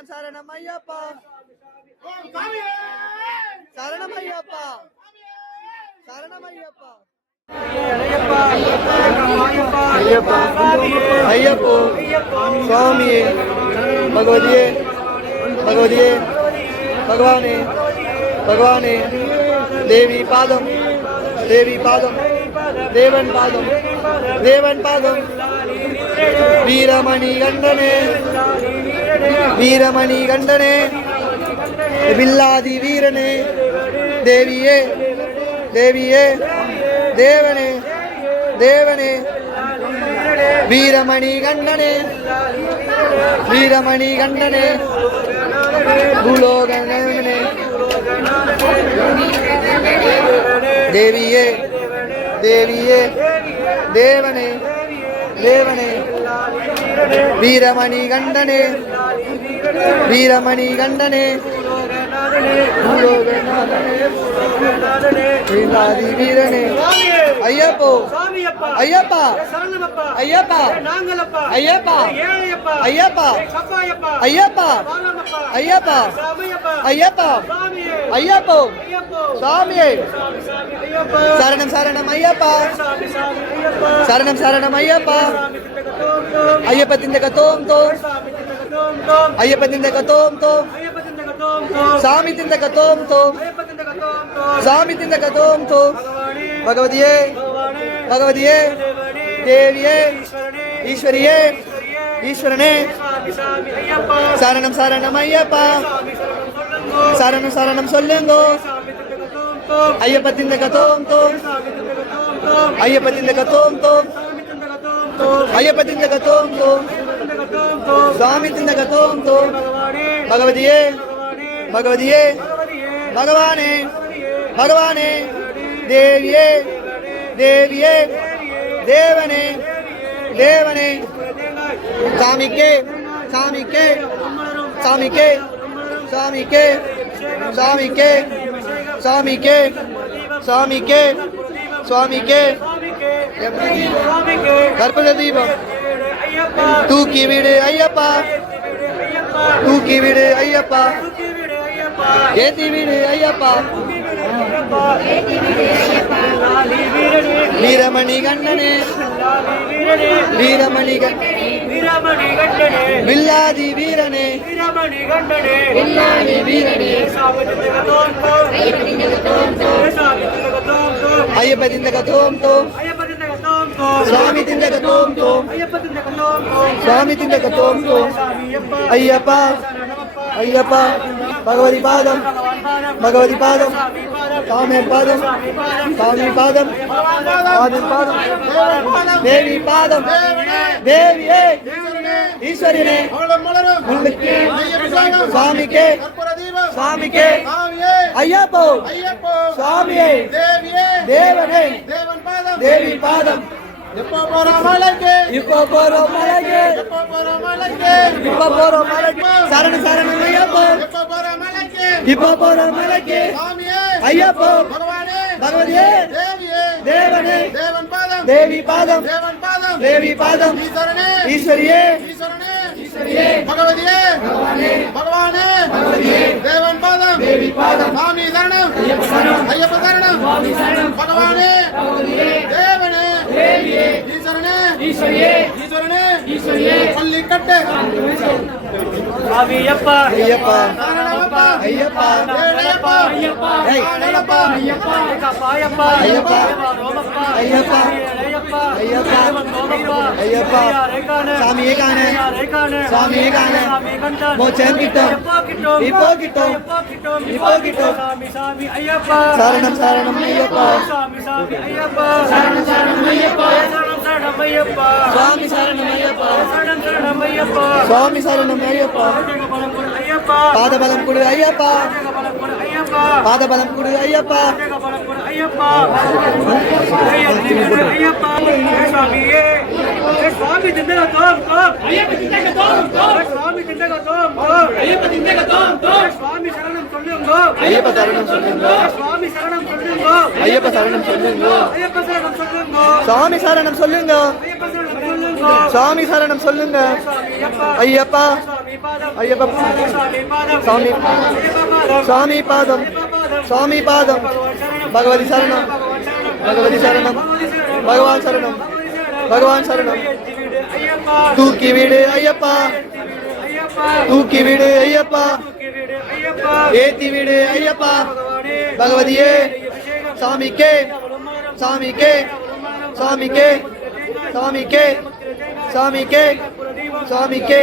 சரணம் சரணம் ஐயப்பா சரணம் ஐயப்பா சரணம் ஐயப்பா ஐயப்பா ஐயப்போ சுவாமியே பகவதியே பகவதியே பகவானே பகவானே தேவி பாதம் தேவி பாதம் தேவன் பாதம் தேவன் பாதம் வீரமணி கண்டனே வீரமணி கண்டனே வில்லாதி வீரனே தேவியே தேவியே தேவனே தேவனே வீரமணி கண்டனே வீரமணி கண்டனே பூலோகனே தேவியே தேவியே தேவனே தேவனே வீரமணி கண்டனே வீரமணி கண்டனே வீராதி வீரனே ஐயப்போ ஐயப்பா ஐயப்பா ஐயப்பா ஐயப்பா ஐயப்பா ஐயப்பா ஐயப்பா ஐயப்போ சுவாமியே சரணம் சரணம் ஐயப்பா சரணம் சரணம் ஐயப்பா ஐயப்பத்தின் கத்தோம் தோம் ஐயப்பத்தின் கத்தோம் தோம் சாமி திந்த கத்தோம் தோம் சாமி திந்த கத்தோம் தோம் பகவதியே பகவதியே தேவியே ஈஸ்வரியே ஈஸ்வரனே சரணம் சரணம் ஐயப்பா சரணம் சரணம் சொல்லுங்கோ ஐயப்பத்தின் கத்தோம் தோம் ஐயப்பத்தின் கத்தோம் தோம் ஐயப்பத்தின் கத்தோம் தோம் சுவாமி திந்த கத்தோம் தோம் பகவதியே பகவதியே பகவானே பகவானே தேவியே தேவியே தேவனே தேவனே சாமிக்கே சாமிக்கே சாமிக்கே சாமிக்கே சாமிக்கே சாமிக்கே சாமிக்கே சுவாமிக்கே கற்பக தீபம் தூக்கி விடு ஐயப்பா தூக்கி விடு ஐயப்பா ஏத்தி விடு ஐயப்பா வீரமணி கண்டனே வீரமணி வில்லாதி வீரனே வில்லாதி வீரனே ஐயப்ப திந்தக தோம் தோம் சுவாமி திந்தக தோம் தோம் சுவாமி திந்தக தோம் தோம் ஐயப்பா ஐயப்பா பகவதி பாதம் பகவதி பாதம் சாமி பாதம் சாமி பாதம் சாமி பாதம் தேவி பாதம் தேவியே ஈஸ்வரனே சுவாமிக்கே சுவாமிக்கே ஐயப்போ சுவாமியே தேவனே தேவி பாதம் இப்போ போறோம் மலைக்கு இப்போ போறோம் மலைக்கு இப்போ போறோம் மலைக்கு சரண சரணம் ஐயப்போ இப்போ போறோம் மலைக்கு இப்போ போறோம் மலைக்கு ஐயப்போ பகவதியே தேவனே தேவி பாதம் தேவி பாதம் ஈஸ்வரியே பகவதியே பகவானே தேவன் பாதம் தேவி பாதம் சாமி சரணம் ஐயப்ப சரணம் பகவானே தேவனே ஈஸ்வரனே ஈஸ்வரனே பள்ளிக்கட்டு ஐயப்பா ஐயப்பா ஐயப்பா ஐயப்பா ஐயப்பா ஐயப்பா ஐயப்பா ஐயப்பா ஐயப்பா ஐயப்பா சாமியே காணே சாமியே காணே மோச்சம் கிட்டும் இப்போ கிட்டும் இப்போ கிட்டும் சரணம் சரணம் ஐயப்பா சரணம் சரணம் ஐயப்பா சுவாமி சரணம் ஐயப்பா சுவாமி சரணம் ஐயப்பா பாதபலம் கொடு ஐயப்பா பாதபலம் கொடு ஐயப்பா சுவாமி திந்தக தோம் தோம் சுவாமி திந்தக தோம் தோம் சுவாமி சரணம் சொல்லுங்க ஐயப்ப சரணம் சொல்லுங்க சுவாமி சரணம் சொல்லுங்க ஐயப்ப சரணம் சொல்லுங்க ஐயப்ப சரணம் சொல்லுங்க சுவாமி சரணம் சொல்லுங்க ஐயப்ப சரணம் சொல்லுங்க சுவாமி சரணம் சொல்லுங்க ஐயப்பா అయ్యప్ప స్వామి స్వామి పాదం స్వామి పాదం భగవతి శరణం భగవతి శరణం భగవాన్ శరణం భగవాన్ శరణం தூக்கி விடு ஐயப்பா தூக்கி விடு ஐயப்பா ஏத்தி விடு ஐயப்பா பகவதியே சாமிக்கே சாமிக்கே சாமிக்கே சாமிக்கே சாமிக்கே சாமிக்கே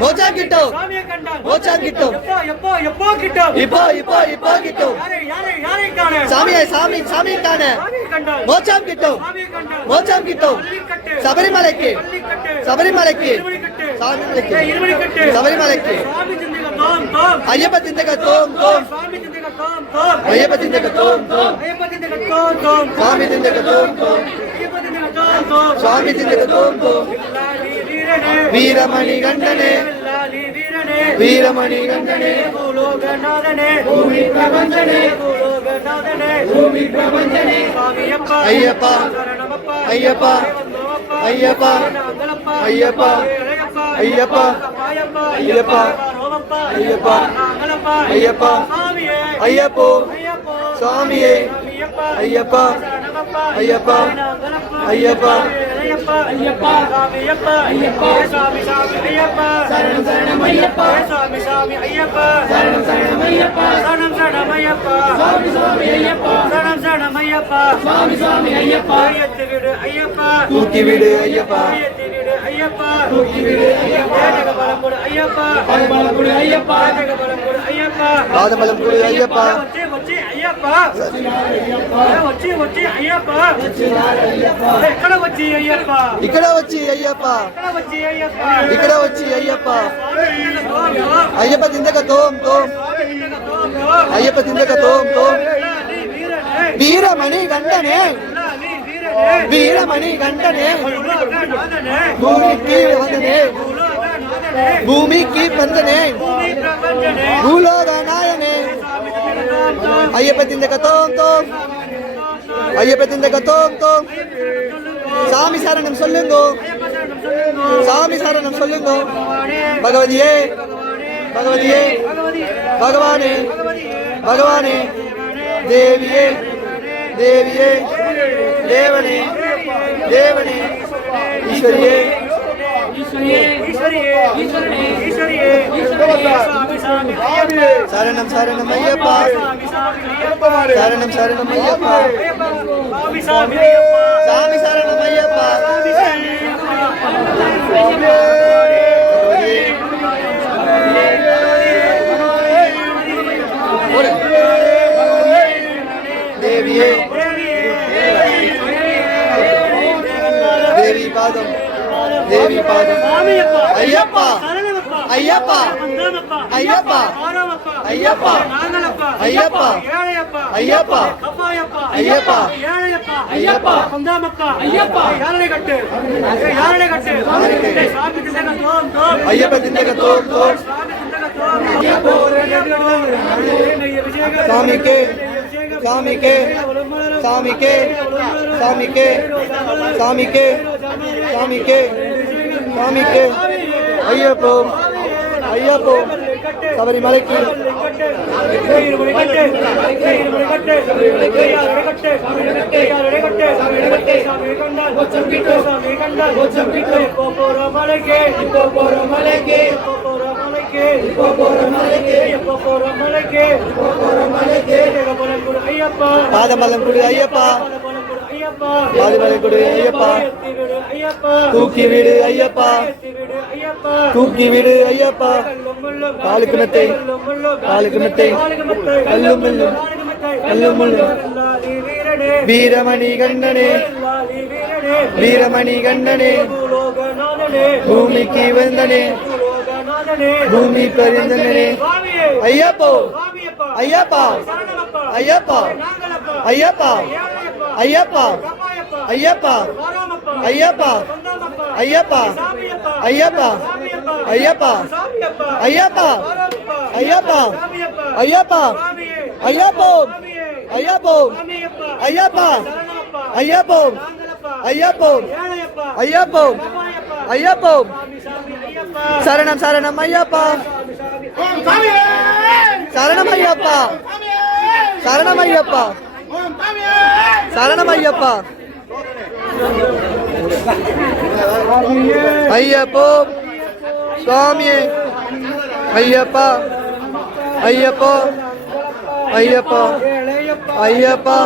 மோச்சம் கிட்டும் மோச்சம் கிட்டும் இப்போ இப்போ இப்போ கிட்டும் சாமியை சாமி சாமி காண மோச்சம் கிட்டும் மோச்சம் கிட்டும் சபரிமலைக்கு சபரிமலைக்கு சபரிமலைக்கு ஐயப்ப திந்தக தோம் தோம் ஐயப்ப திந்தக தோம் தோம் சுவாமி திந்தக தோம் தோம் சுவாமி திந்தக தோம் தோம் வீரமணி கண்டனே வீரமணி கண்டனே பூமி பிரபஞ்சனே பூமி பிரபஞ்சனே ஐயப்பா ஐயப்பா ஐயப்பா ஐயப்பா ஐயப்பா ஐயப்பா ஐயப்பா ஐயப்பா ஐயப்போ சுவாமியே ஐயப்பா ஐயப்பா ஐயப்பா ஐயப்பா ஐயப்பா சாமி சாமி ஐயப்பா சரணம் சரணம் ஐயப்பா சாமி சாமி ஐயப்பா சரணம் சரணம் ஐயப்பா சரணம் சரணம் ஐயப்பா சாமி சாமி ஐயப்பா சரணம் சரணம் ஐயப்பா சாமி சாமி ஐயப்பா ஏத்தி விடு ஐயப்பா தூக்கி விடு ஐயப்பா ஏத்தி விடு ஐயப்பா தூக்கி விடு ஐயப்பா பலம் கொடு ஐயப்பா பலம் கொடு ஐயப்பா பலம் கொடு ஐயப்பா பாதபலம் கொடு ஐயப்பா వచ్చి ஐயப்பா వచ్చి ஐயப்பா ఇక్కడ వచ్చి ஐயப்பா ఇక్కడ వచ్చి ஐயப்பா ఇక్కడ వచ్చి ஐயப்பா ஐயப்ப திந்தக தோம் தோம் ஐயப்ப திந்தக தோம் தோம் வீரமணி கண்டனே வீரமணி கண்டனே பூமிக்கு வந்தனே பூமிக்கு வந்தனே பூலோக நாயனே ஐயப்ப திந்தக தோம் தோம் ஐயப்ப திந்தக தோம் தோம் சாமி சரணம் சொல்லுங்க சாமி சரணம் சொல்லுங்க பகவதியே பகவதியே பகவானே பகவானே தேவியே தேவியே தேவனே தேவனே ஈஸ்வரியே ஈஸ்வரியே ஈஸ்வரியே ஈஸ்வரியே சரணம் சரணம் ஐயப்பா சரணம் சரணம் ஐயப்பா சாமி சரணம் ஐயப்பா தேவியே தேவி பாதம் தேவி பாதம் ஐயப்பா ஐயப்பா ஐயப்பா ஐயப்பா ஐயப்பா ஐயப்பா ஐயப்பா ஐயப்பா ஐயப்ப திந்தக தோம் தோம் சாமிக்கே சாமிக்கே சாமிக்கே சாமிக்கே சாமிக்கே சாமிக்கே சாமிக்கே ஐயப்போ ஐயப்போ சபரிமலைக்கு பாதமலம் கொடு ஐயப்பா பாதமலம் கொடு ஐயப்பா தூக்கி விடு ஐயப்பா தூக்கி விடு ஐயப்பா காலுக்கு மெத்தை காலுக்கு மெத்தை கல்லும் மெல்லும் கல்லும் மெல்லும் வீரமணி கண்டனே வீரமணி கண்டனே பூமிக்கு வந்தனே பூமி பரிந்தனே ஐயப்போ ஐயப்பா ஐயப்பா ஐயப்பா ஐயப்பா ஐயப்பா ஐயப்பா ஐயப்பா ஐயப்பா ஐயப்பா ஐயப்பா ஐயப்பா ஐயப்பா ஐயப்போ ஐயப்போ ஐயப்பா ஐயப்போ ஐயப்போ ஐயப்போ ஐயப்போ சரணம் சரணம் ஐயப்பா சரணம் ஐயப்பா சரணம் ஐயப்பா சரணம் ஐயப்பா ஐயப்போ சுவாமியே ஐயப்பா ஐயப்போ ஐயப்பா ஐயப்பா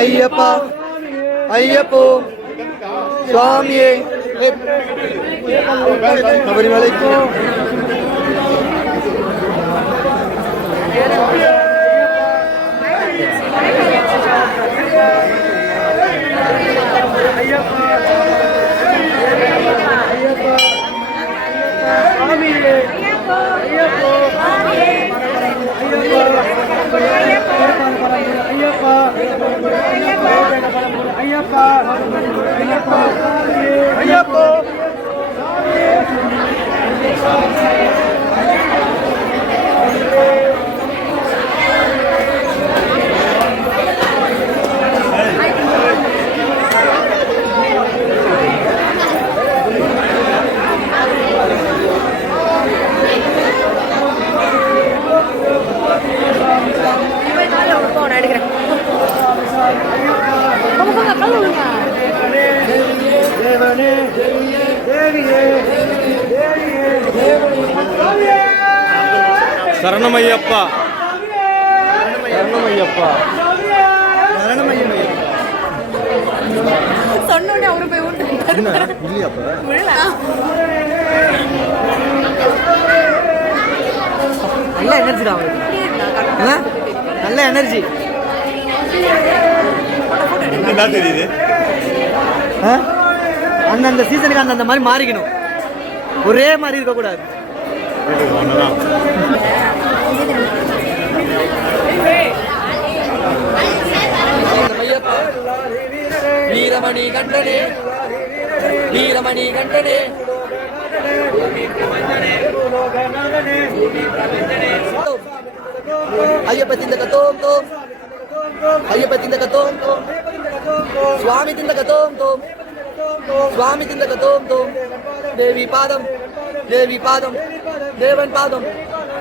ஐயப்பா ஐயப்போ சுவாமியே சபரிமலைக்கு சரணமையப்பா சரணமையப்பா சொன்னோடனே அவரு போய் நல்ல எனர்ஜி தான் நல்ல எனர்ஜி தெரியுது அந்தந்த சீசனுக்கு அந்தந்த மாதிரி மாறிக்கணும், ஒரே மாதிரி இருக்கக்கூடாது. வீரமணி கண்டனே வீரமணி கண்டனே ஐயப்ப திந்தக தோம் தோம் ஐயப்ப திந்தக தோம் தோம் சுவாமி திந்தக தோம் தோம் சுவாமி திந்தக தோம் தோம் தேவி பாதம் தேவி பாதம் தேவன் பாதம்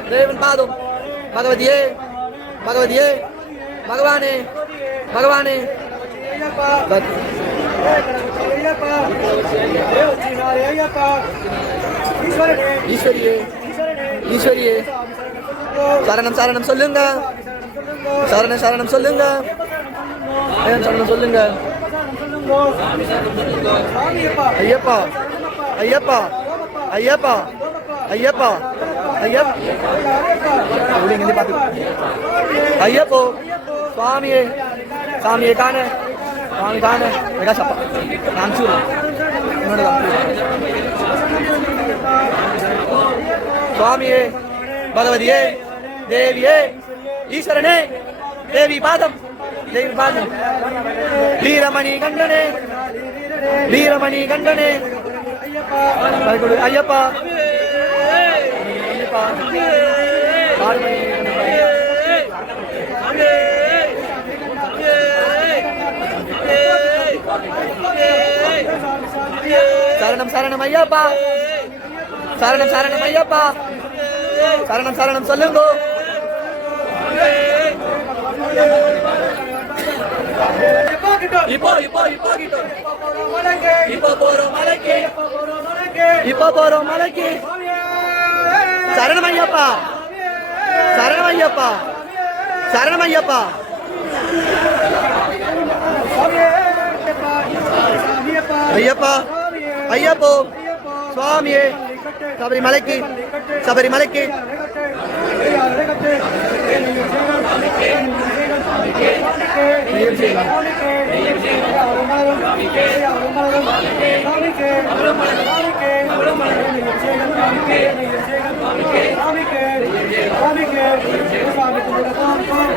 தேவன் பாதம் பகவதியே பகவதியே பகவானே பகவானே ஈஸ்வரியே ஈஸ்வரியே சரணம் சரணம் சொல்லுங்க சரணம் சரணம் சொல்லுங்க சரணம் சொல்லுங்க ஐயப்பா ஐயப்பா ஐயப்பா ஐயப்பா ஐயப்போ சுவாமியே சாமியே தானே சுவாமி தானே மெகா சப்பா நான்சூர் சுவாமியே பகவதியே தேவியே ஈஸ்வரனே தேவி பாதம் தேவி பாதம் வீரமணி கண்டனே வீரமணி கண்டனே ஐயப்பா சரணம் சரணம் ஐயப்பா சரணம் சரணம் ஐயப்பா சரணம் சரணம் சொல்லுங்க இப்போ இப்போ இப்போ இப்போ போறோம் மலைக்கு இப்போ போறோம் மலைக்கு சரணம் ஐயப்பா சரணம் ஐயப்பா சரணம் ஐயப்பா ஐயப்பா ஐயப்போ சுவாமியே சபரிமலைக்கு சபரிமலைக்கு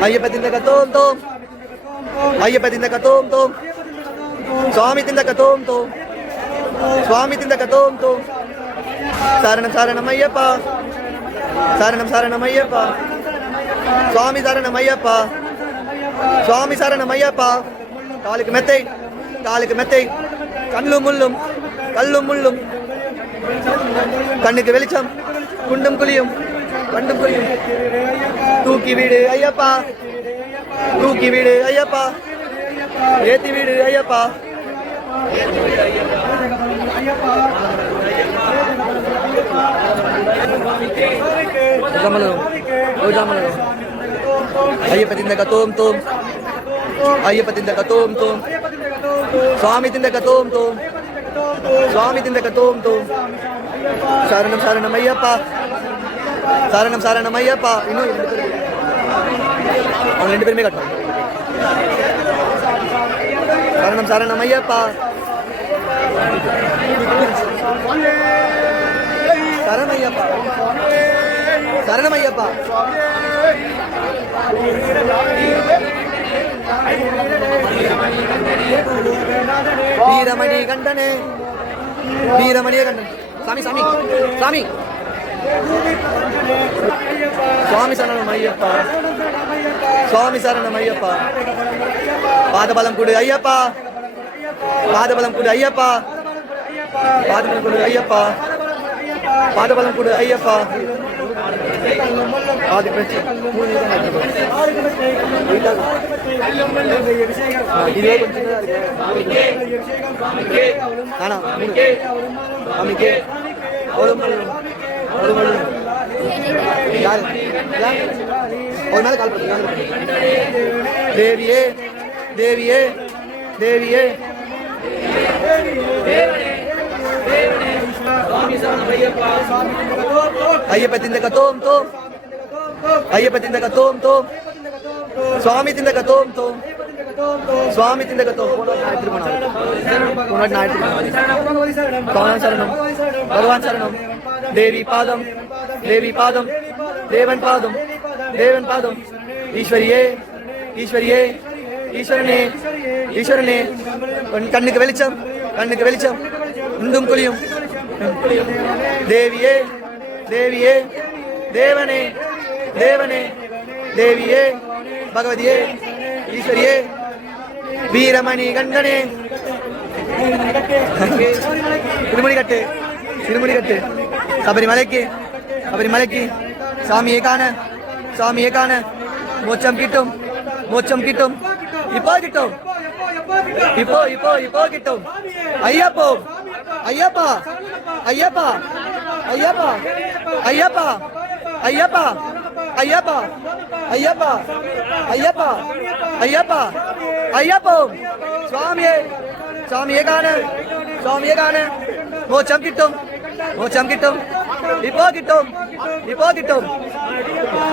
ஐயப்ப திந்தக தோம் தோம் ஐயப்ப திந்தக தோம் தோம் சுவாமி திந்தக தோம் தோம் சுவாமி திந்தக தோம் தோம் சரணம் சரணம் ஐயப்பா சரணம் சரணம் ஐயப்பா சுவாமி சரணம் ஐயப்பா சுவாமி சரணம் ஐயப்பா காலுக்கு மெத்தை காலுக்கு மெத்தை கல்லும் முள்ளும் கல்லும் முள்ளும் கண்ணுக்கு வெளிச்சம் குண்டும் குழியும் கண்டும் குழியும் தூக்கி வீடு ஐயப்பா தூக்கி வீடு ஐயப்பா ஏத்தி வீடு ஐயப்பா ஐயப்ப திந்தக தோம் தோம் ஐயப்ப திந்தக தோம் தோம் சுவாமி திந்தக தோம் தோம் சுவாமி திந்தக தோம் தோம் சரணம் சரணம் ஐயப்பா சரணம் சரணம் ஐயப்பா இன்னும் அவங்க 2 பேருமே கட்டணும் சரணம் சரணம் ஐயப்பா சரணம் ஐயப்பா சரணம் ஐயப்பா வீரமணி கண்டனே வீரமணிய கண்டன் சாமி சாமி சாமி சுவாமி சரணம் ஐயப்பா சுவாமி சரணம் ஐயப்பா பாதபலம் கொடு ஐயப்பா பாதபலம் கொடு ஐயப்பா பாதபலம் கொடு ஐயப்பா பாதபலம் கொடு ஐயப்பா ஆதி பிரச்சனை இதே கொஞ்சம் ஆனா அமிக்கே ஒரு நாள் கால் பண்ணி தேவியே தேவியே தேவியே ஐயப்ப திந்தக தோம் தோம் ஐயப்ப திந்தக தோம் தோம் சுவாமி திந்தக தோம் தோம் சுவாமி திந்தக தோம் பகவான் சரணம் பகவான் சரணம் தேவி பாதம் தேவி பாதம் தேவன் பாதம் தேவன் பாதம் ஈஸ்வரியே ஈஸ்வரியே ஈஸ்வரனே ஈஸ்வரனே கண்ணுக்கு வெளிச்சம் கண்ணுக்கு வெளிச்சம் இந்தும் குழியும் தேவியே தேவியே தேவனே தேவனே தேவியே பகவதியே ஈஸ்வரியே வீரமணி கண்டனே திருமணி கட்டு திருமணி கட்டு சபரிமலைக்கு சபரிமலைக்கு சாமியை காண சாமியை காண மோட்சம் கிட்டும் மோட்சம் கிட்டும் இப்போ கிட்டும் இப்போ இப்போ இப்போ கிட்டும் ஐயப்போ ஐயப்பா ஐயப்பா ஐயப்பா ஐயப்பா ஐயப்பா ஐயப்பா ஐயப்பா ஐயப்பா ஐயப்பா ஐயப்போ சுவாமியே சுவாமியே காண சுவாமியே காண மோட்சம் கிட்டும் மோட்சம் கிட்டும் இப்போ கிட்டும் இப்போ கிட்டும்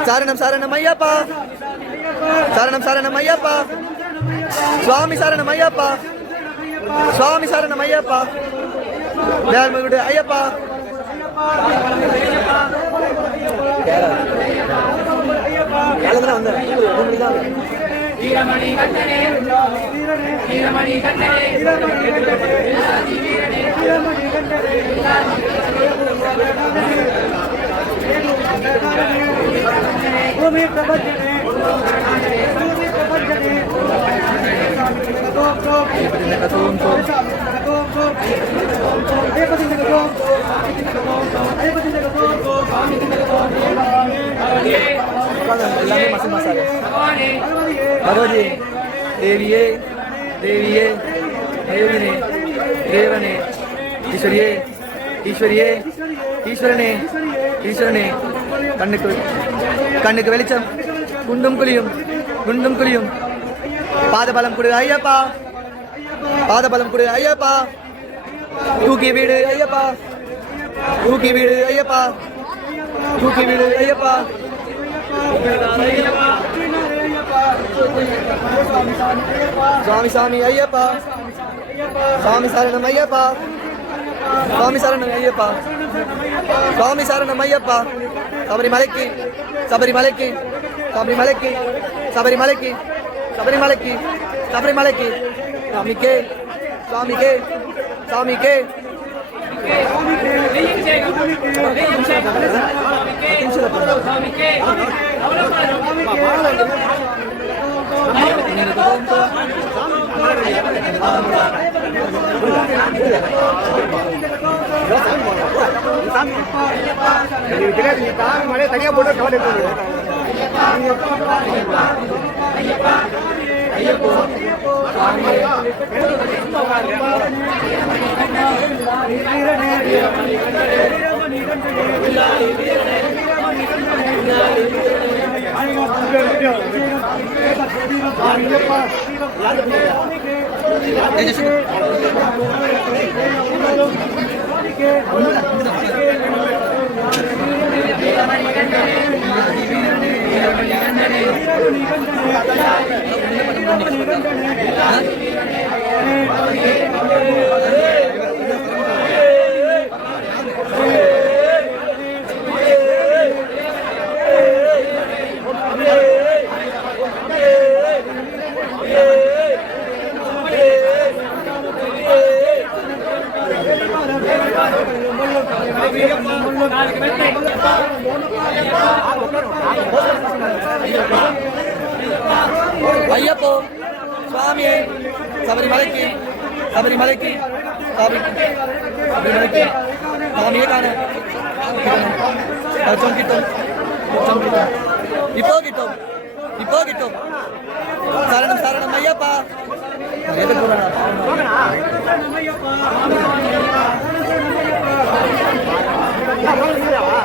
சரணம் சரணம் ஐயப்பா சரணம் சரணம் ஐயப்பா சுவாமி சரணம் ஐயப்பா சுவாமி சரணம் ஐயப்பா தேவனுடைய ஐயப்பா வீரமணி கண்டனே வீரமணி கண்டனே வீரமணி கண்டனே பூமி பிரபஞ்சனே பூமி பிரபஞ்சனே எல்லாமே மசன் மசாலே பகவதி தேவியே தேவியே தேவனே தேவனே ஈஸ்வரியே ஈஸ்வரியே ஈஸ்வரனே ஈஸ்வரனே கண்ணுக்கு கண்ணுக்கு வெளிச்சம் குண்டும் குழியும் குண்டும் குழியும் பாதபலம் கொடு ஐயப்பா பாதபலம் கொடு ஐயப்பா தூக்கி வீடு ஐயப்பா தூக்கி வீடு ஐயப்பா தூக்கி வீடு ஐயப்பா சுவாமி சாமி ஐயப்பா சுவாமி சரணம் ஐயப்பா சுவாமி சரணம் ஐயப்பா சுவாமி சரணம் ஐயப்பா சபரிமலைக்கு சபரிமலைக்கு சபரிமலைக்கு சபரிமலைக்கு சபரிமலைக்கு சபரிமலைக்கு சாமிக்கே சாமிக்கே சாமிக்கே தனியா போட்டு கவலை ஐயப்போ சுவாமியே சபரிமலைக்கு சபரிமலைக்கு சபரிமலைக்கு சுவாமியே காண கிட்டும் இப்போ கிட்டும் இப்போ கிட்டும் சரணம் சரணம் ஐயப்பா எது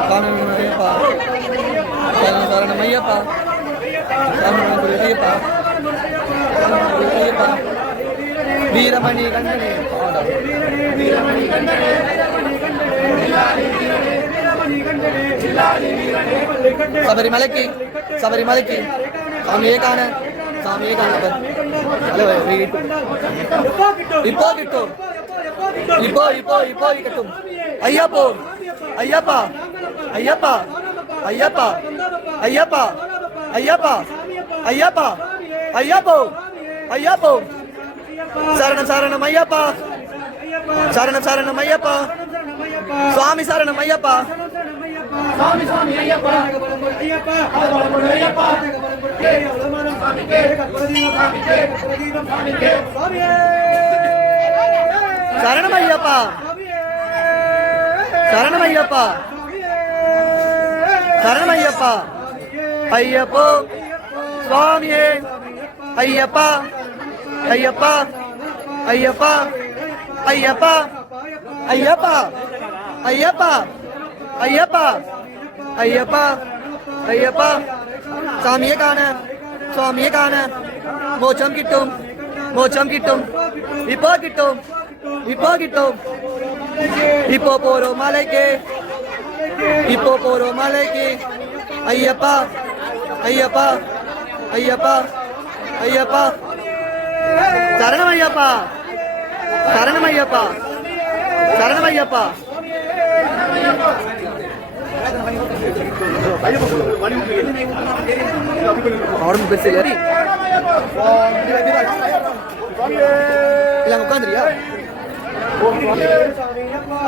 ஐயப்பா சரணம் சரணம் ஐயப்பா ஐயப்பா ஐயப்பா வீரமணி கண்டனே சபரிமலைக்கு சபரிமலைக்கு சாமியே காண சாமியே காண இப்போ கிட்டும் இப்போ இப்போ இப்போ கிட்டும் ஐயப்போ ஐயப்பா ஐயப்பா ஐயப்பா ஐயப்பா ஐயப்பா ஐயப்பா ஐயப்போ ஐயப்போ சரணம் சரணம் ஐயப்பா சரணம் சரணம் ஐயப்பா சுவாமி சரணம் ஐயப்பா சாமி சாமி ஐயப்பா ஐயப்பா ஐயப்பா சரணம் ஐயப்பா சரணம் ஐயப்பா சரணம் ஐயப்பா ஐயப்போ சுவாமியே ஐயப்பா ஐயப்பா ஐயப்பா ஐயப்பா ஐயப்பா ஐயப்பா ஐயப்பா ஐயப்பா ஐயப்பா சாமியே காண சுவாமியே காண மோட்சம் கிட்டும் மோட்சம் கிட்டும் இப்போ கிட்டும் இப்போ கிட்டும் இப்போ போறோம் மலைக்கு இப்போ போறோம் மலைக்கு ஐயப்பா ஐயப்பா ஐயப்பா ஐயப்பா சரணம் ஐயப்பா சரணம் ஐயப்பா சரணம் ஐயப்பா உடம்பு பெருசு ஏறி இல்ல உட்காந்துரியா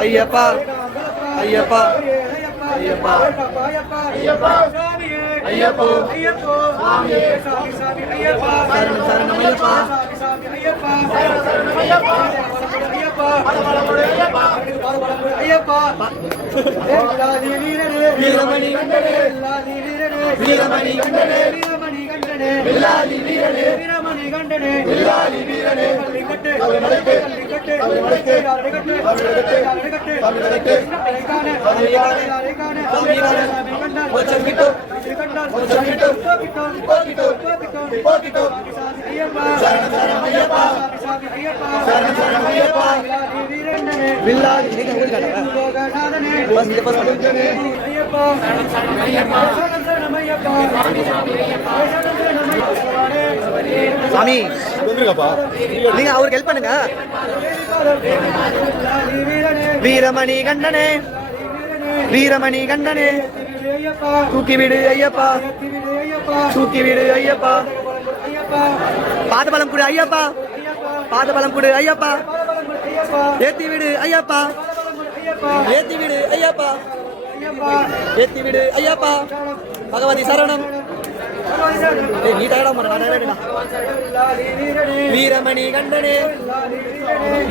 ஐயப்பா ஐயப்பா ஐயப்பா ஐயப்போ சரணம் சரணம் ஐயப்பா வீரமணி வீரமணி வீரமணி கண்டனே சாமி நீங்க அவருக்கு ஹெல்ப் பண்ணுங்க. வீரமணி கண்டனே வீரமணி கண்டனே தூக்கி விடு ஐயப்பா தூக்கி விடு ஐயப்பா பாதபலம் கொடு ஐயப்பா பாதபலம் கொடு ஐயப்பா ஏத்தி விடு ஐயப்பா ஏத்தி விடு ஐயப்பா ஏத்தி விடு ஐயப்பா பகவதி சரணம் நீ டயர்டா மாட்டா நான் டயர்டா வீரமணி கண்டனே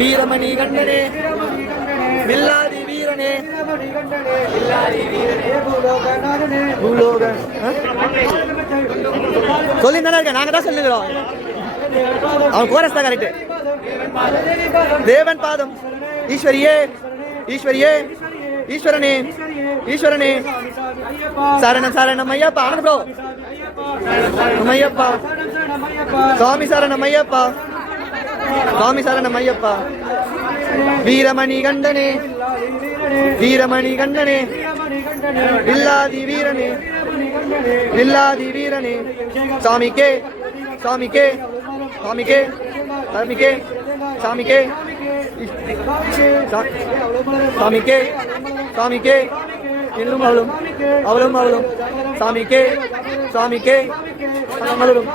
வீரமணி கண்டனே வில்லாதி வீரனே பூலோக சொல்லி தானே இருக்கேன் நாங்க தான் சொல்லுகிறோம் அவன் கோரஸ் தான் கரெக்ட் தேவன் பாதம் ஈஸ்வரியே ஈஸ்வரியே ஈஸ்வரனே ஈஸ்வரனே சரணம் சரணம் ஐயப்பா ஆனந்த் ப்ரோ ஐயப்பா சுவாமி சரணம் ஐயப்பா சுவாமி சரணம் ஐயப்பா வீரமணி கண்டனே வீரமணி கண்டனே வில்லாதி வீரனே வில்லாதி வீரனே சாமிக்கே சாமிக்கே சாமிக்கே சாமிக்கே சாமிக்கே சாமிக்கே சாமிக்கே இன்னும் அவளும் அவளும் அவளும் சாமிக்கே சாமிக்கே அவளும்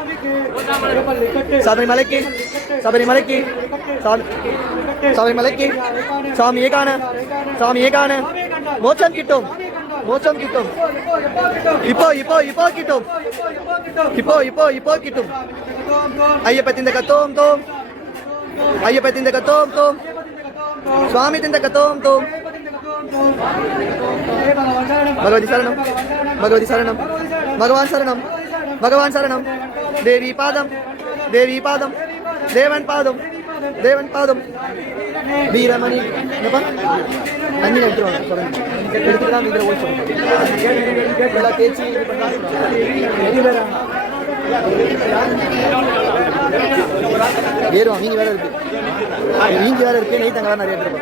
சபரிமலைக்கு சபரிமலைக்கு சபரிமலைக்கு சாமியே காண சாமியே காண மோட்சம் கிட்டும் மோட்சம் கிட்டும் இப்போ இப்போ இப்போ கிட்டும் இப்போ இப்போ இப்போ கிட்டும் ஐயப்ப திந்தக தோம் தோம் ஐயப்ப திந்தக தோம் தோம் சுவாமி திந்தக தோம் தோம் பகவதி சரணம் பகவதி சரணம் பகவான் சரணம் பகவான் சரணம் தேவி பாதம் தேவி பாதம் தேவன் பாதம் தேவன் பாதம் வீரமணி என்னப்பா அண்ணி எடுத்துருவாங்க சொல்லுங்க எடுத்துக்கலாம் இதில் ஓடி சொல்லுங்க தேய்ச்சி ஏறுவான் மீன் வேற இருக்கு மீன் வேற இருக்கு நெய் தங்க நிறைய பேர்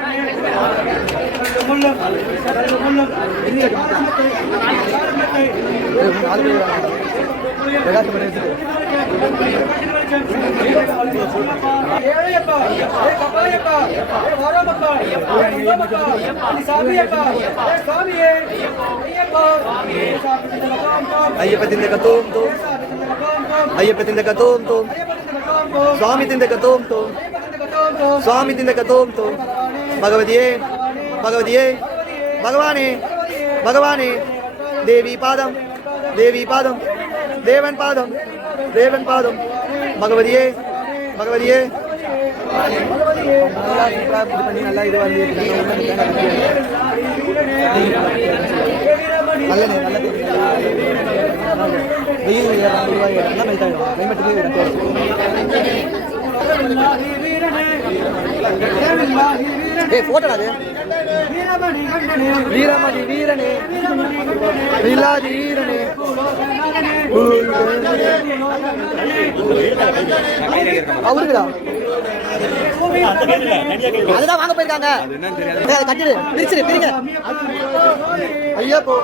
ஐயப்ப திந்தக தோம் தோம் ஐயப்ப திந்தக தோம் தோம் சுவாமி திந்தக தோம் தோம் சுவாமி திந்தக தோம் தோம் பகவதியே பகவதியே பகவானே பகவானே தேவி பாதம் தேவி பாதம் தேவன் பாதம் தேவன் பாதம் பகவதியே பகவதியே நல்லா இது வந்து நல்ல போட்டா வீரமணி வீரனே வில்லாதி வீரனே அவருக்குடா அதுதான் வாங்க போயிருக்காங்க கட்டிடு பிரிச்சிரு பிரிங்க ஐயா போ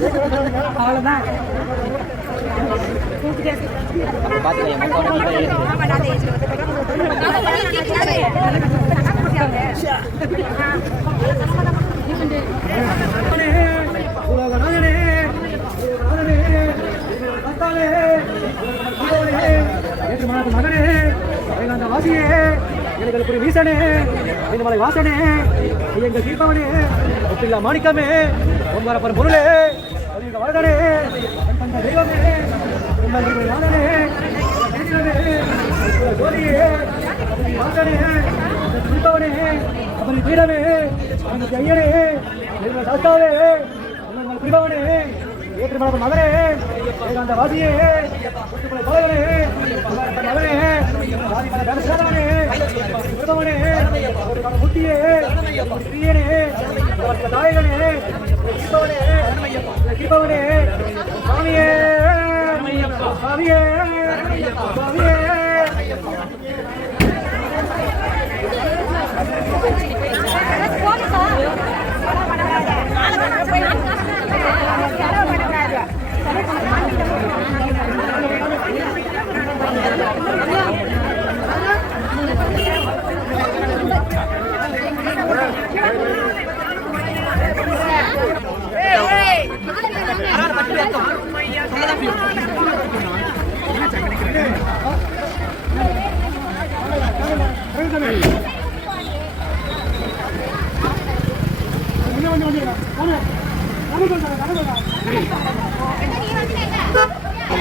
அவ்வளோதான். உலகநாதனே, உலகநாதனே, கர்த்தாவே, உலகநாதனே, ஏற்றுமனது மகனே, வேதாந்த வாசியே, எங்கள் புரி வீசனே, மலை வாசனே, எங்கள் தீர்ப்பவனே, ஒப்பில்லா மாணிக்கமே, ஓம்காரப்பன் பொருளே, அறிந்த வாழ்தனே, தந்த தெய்வமே, உங்கள் நாதனே, ஜோதியே, வாசனே, தீர்ப்பவனே, அவனை பீடமே, அந்த ஐயனே, சாஸ்தாவே, உங்கள் பிரிபவனே, ஏற்றுமனது மகனே, வேதாந்த வாசியே, தலைவனே, மகனே, தனசேதனே, விருதவனே, முத்தியே, பிரியனே, தாயகனே, கிருபவனே, சுவாமியே, சுவாமியே, சுவாமியே.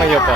ஐயப்பா